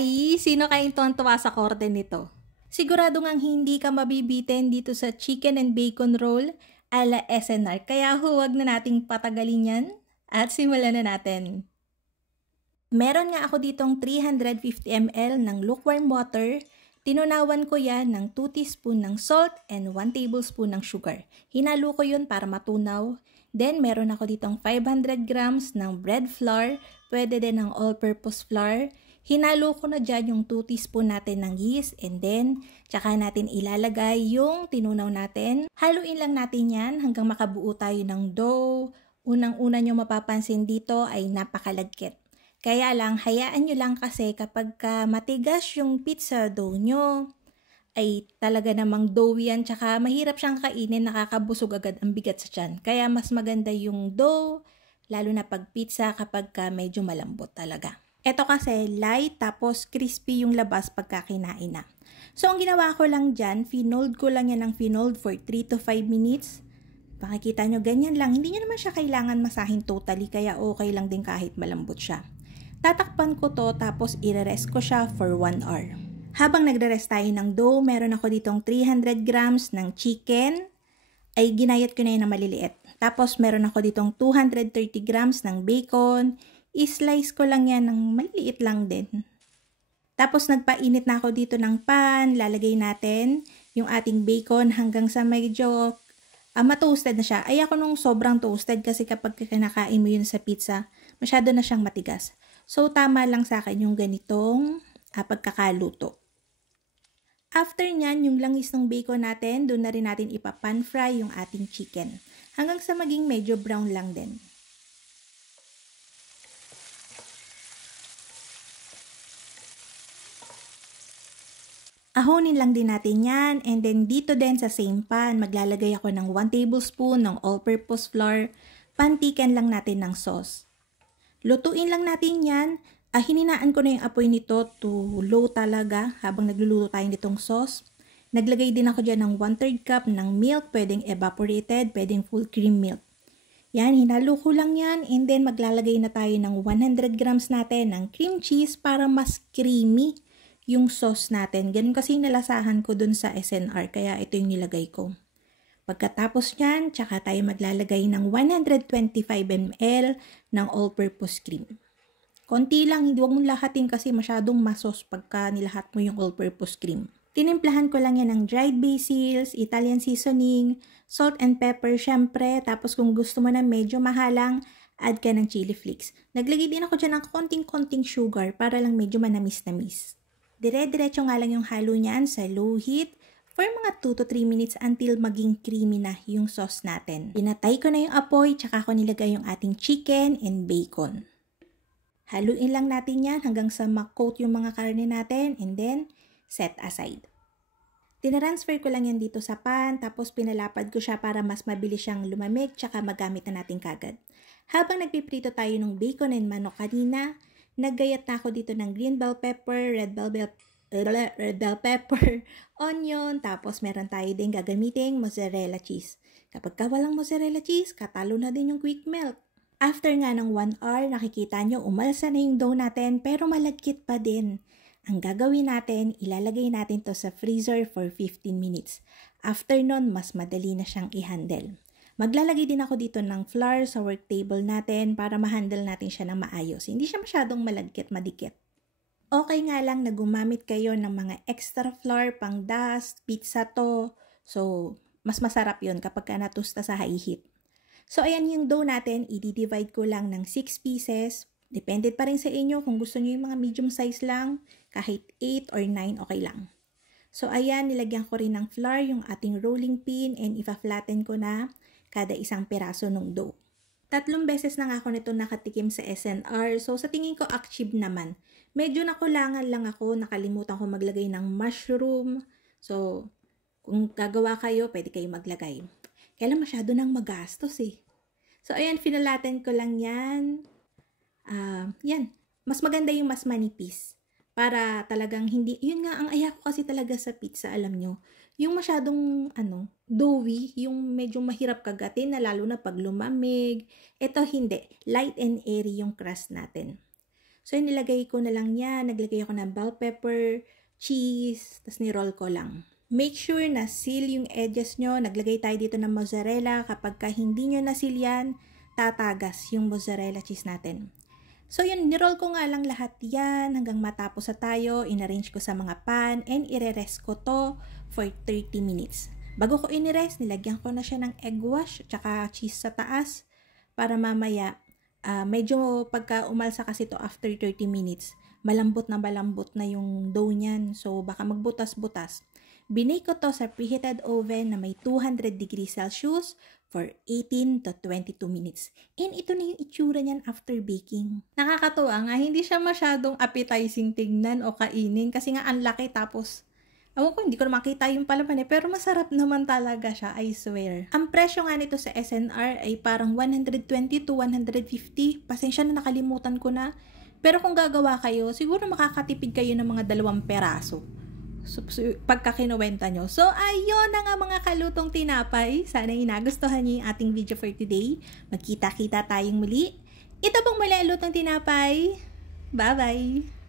Ay, sino kayong tuwan-tuwa sa korte nito? Sigurado ngang hindi ka mabibitin dito sa chicken and bacon roll ala SNR. Kaya huwag na nating patagalin yan at simulan na natin. Meron nga ako ditong 350 ml ng lukewarm water. Tinunawan ko yan ng 2 teaspoon ng salt and 1 tablespoon ng sugar. Hinalo ko yun para matunaw. Then, meron ako ditong 500 grams ng bread flour. Pwede din ng all-purpose flour. Hinalo ko na dyan yung 2 teaspoon natin ng yeast. And then, tsaka natin ilalagay yung tinunaw natin. Haluin lang natin yan hanggang makabuo tayo ng dough. Unang-una nyo mapapansin dito ay napakalagkit. Kaya lang, hayaan nyo lang kasi kapag matigas yung pizza dough nyo, ay talaga namang dough yan, tsaka mahirap siyang kainin, nakakabusog agad ang bigat sa tiyan. Kaya mas maganda yung dough, lalo na pag pizza kapag medyo malambot talaga. Ito kasi light, tapos crispy yung labas pagka kinain na. So, ang ginawa ko lang dyan, finold ko lang yan ng finold for 3 to 5 minutes. Pakikita nyo, ganyan lang. Hindi nyo naman siya kailangan masahin totally, kaya okay lang din kahit malambot siya. Tatakpan ko to tapos i-rest ko siya for 1 hour. Habang nagre-rest tayo ng dough, meron ako ditong 300 grams ng chicken. Ay ginayat ko na yun na maliliit. Tapos meron ako ditong 230 grams ng bacon. I-slice ko lang yan ng maliliit lang din. Tapos nagpainit na ako dito ng pan. Lalagay natin yung ating bacon hanggang sa medyo matoasted na siya. Ay ako nung sobrang toasted kasi kapag kinakain mo yun sa pizza, masyado na siyang matigas. So, tama lang sa akin yung ganitong pagkakaluto. After nyan, yung langis ng bacon natin, doon na rin natin ipa-pan fry yung ating chicken. Hanggang sa maging medyo brown lang din. Ahonin lang din natin yan. And then, dito din sa same pan, maglalagay ako ng 1 tablespoon ng all-purpose flour. Pantikan lang natin ng sauce. Lutuin lang natin yan. Hininaan ko na yung apoy nito to low talaga habang nagluluto tayo nitong sauce. Naglagay din ako dyan ng 1/3 cup ng milk. Pwedeng evaporated, pwedeng full cream milk. Yan, hinalo ko lang yan. And then maglalagay na tayo ng 100 grams natin ng cream cheese para mas creamy yung sauce natin. Ganun kasi nalasahan ko dun sa SNR. Kaya ito yung nilagay ko. Pagkatapos nyan, tsaka tayo maglalagay ng 125 ml ng all-purpose cream. Konti lang, hindi wag mong lahatin kasi masyadong masos pagka nilahat mo yung all-purpose cream. Tinimplahan ko lang yan ng dried basils, Italian seasoning, salt and pepper syempre, tapos kung gusto mo na medyo mahalang, add ka ng chili flakes. Naglagay din ako dyan ng konting-konting sugar para lang medyo manamis-namis. Dire-diretso nga lang yung halo niyan sa low heat, for mga 2 to 3 minutes until maging creamy na yung sauce natin. Pinatay ko na yung apoy, tsaka ko nilagay yung ating chicken and bacon. Haluin lang natin yan hanggang sa ma-coat yung mga karne natin and then set aside. Tinatransfer ko lang yan dito sa pan, tapos pinalapad ko siya para mas mabilis siyang lumamig, tsaka magamit na natin kagad. Habang nagpiprito tayo ng bacon and manok kanina, naggayat na ako dito ng green bell pepper, red bell pepper, onion, tapos meron tayo din gagamiting mozzarella cheese. Kapag walang mozzarella cheese, katalo na din yung quick melt. After nga ng 1 hour, nakikita nyo umalsa na yung dough natin pero malagkit pa din. Ang gagawin natin, ilalagay natin to sa freezer for 15 minutes. After nun, mas madali na siyang i-handle. Maglalagay din ako dito ng flour sa work table natin para ma-handle natin siya ng maayos. Hindi siya masyadong malagkit, madikit. Okay nga lang na gumamit kayo ng mga extra flour pang dust, pizza to. So, mas masarap yun kapag natusta sa high heat. So, ayan yung dough natin. I-divide ko lang ng 6 pieces. Depende pa rin sa inyo kung gusto nyo yung mga medium size lang. Kahit 8 or 9, okay lang. So, ayan, nilagyan ko rin ng flour yung ating rolling pin and ipa-flatten ko na kada isang piraso ng dough. 3 beses na nga ako nito nakatikim sa SNR. So, sa tingin ko, achieve naman. Medyo nakulangan lang ako. Nakalimutan ko maglagay ng mushroom. So, kung gagawa kayo, pwede kayo maglagay. Kaya lang masyado nang magastos eh. So, ayan, finalaten ko lang yan. Yan. Mas maganda yung mas manipis. Para talagang hindi, yun nga, ang aya ko kasi talaga sa pizza, alam nyo. Yung masyadong, doughy, yung medyo mahirap kagatin na lalo na pag lumamig. Ito hindi. Light and airy yung crust natin. So, nilagay ko na lang yan. Naglagay ako ng bell pepper, cheese, tapos ni-roll ko lang. Make sure na seal yung edges nyo. Naglagay tayo dito ng mozzarella. Kapag hindi nyo na-seal yan, tatagas yung mozzarella cheese natin. So yun, niroll ko nga lang lahat yan hanggang matapos na tayo. In-arrange ko sa mga pan and ire-rest ko to for 30 minutes. Bago ko in-rest, nilagyan ko na siya ng egg wash tsaka cheese sa taas para mamaya medyo pagka umalsa kasi to after 30 minutes, malambot na yung dough niyan. So baka magbutas-butas. Binake ko to sa preheated oven na may 200 degrees Celsius for 18 to 22 minutes. And ito na yung itsura niyan after baking. Nakakatuwa nga, hindi siya masyadong appetizing tignan o kainin kasi nga ang laki tapos awan ko, hindi ko na makita yung palaman pero masarap naman talaga siya, I swear. Ang presyo nga nito sa SNR ay parang 120 to 150. Pasensya na, nakalimutan ko na. Pero kung gagawa kayo, siguro makakatipid kayo ng mga 2 peraso. Pagka kinuwenta nyo. So, ayun na nga mga kalutong tinapay. Sana nagustuhan nyo yung ating video for today. Magkita-kita tayong muli. Ito pong muli ang lutong tinapay. Bye-bye!